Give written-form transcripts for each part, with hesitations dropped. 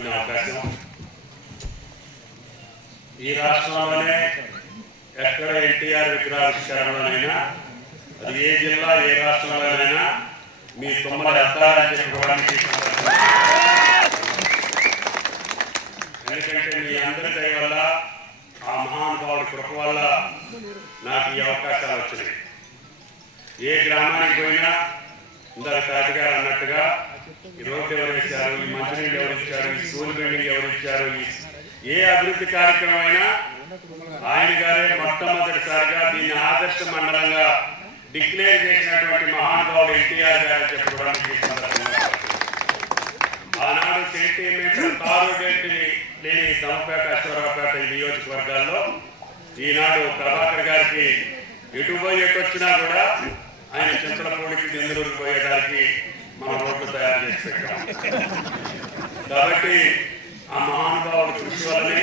పంచుకునే అవకాశం ఈ రాష్ట్రంలోనే ఎక్కడ ఎన్టీఆర్ విగ్రహావిష్కరణలోనైనా అది ఏ జిల్లా ఏ రాష్ట్రంలోనైనా మీ తుమ్మల ఎత్తాలని చెప్పుకోవడానికి ఎందుకంటే మీ అందరి దయ వల్ల ఆ మహానుభావుడి కృప వల్ల నాకు ఈ అవకాశాలు వచ్చినాయి. ఏ గ్రామానికి పోయినా ఇందాక తాటిగారు అన్నట్టుగా ఈ రోడ్డు ఎవరు ఇచ్చారు, ఈ మంచినీళ్ళు ఎవరు ఇచ్చారు, ఈ స్కూల్ బిల్డింగ్ ఎవరు ఇచ్చారు, ఏ అభివృద్ధి కార్యక్రమం అయినా ఆయన గారే మొట్టమొదటిసారిగా దీన్ని ఆదర్శ మండలంగా డిక్లేర్ చేసినటువంటి మహానుభావుడు ఎన్టీఆర్ గారు చెప్పుకోవడానికి ఆనాడు సెంటీమీటర్ తారుగేటి లేని దమ్మపేట అశ్వరావుపేట నియోజకవర్గాల్లో ఈనాడు ప్రభాకర్ గారికి ఎటు పోయి ఎటు వచ్చినా కూడా ఆయన చింతలపూడికి దెందులూరు పోయేదానికి మన రోడ్లు తయారు చేసి పెట్టాం. కాబట్టి ఆ మహానుభావుడు కృషి వల్లనే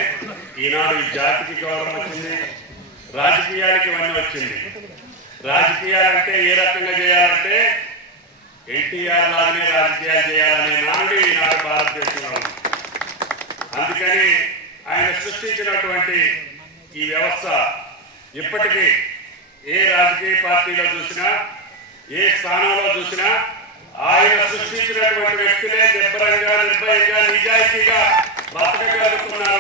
ఈనాడు ఈ జాతికి గౌరవం వచ్చింది, రాజకీయాలకి ఇవన్నీ వచ్చింది. రాజకీయాలంటే ఏ రకంగా చేయాలంటే ఎన్టీఆర్ లాగానే రాజకీయాలు చేయాలనే నానుడి ఈనాడు భారతదేశంలో ఉంది. అందుకని ఆయన సృష్టించినటువంటి ఈ వ్యవస్థ ఇప్పటికీ ఏ రాజకీయ పార్టీలో చూసినా ఏ స్థానంలో చూసినా ఆయన సృష్టించినటువంటి వ్యక్తులే నిబ్బరంగా నిర్భయంగా నిజాయితీగా బతకగలుగుతున్నారు.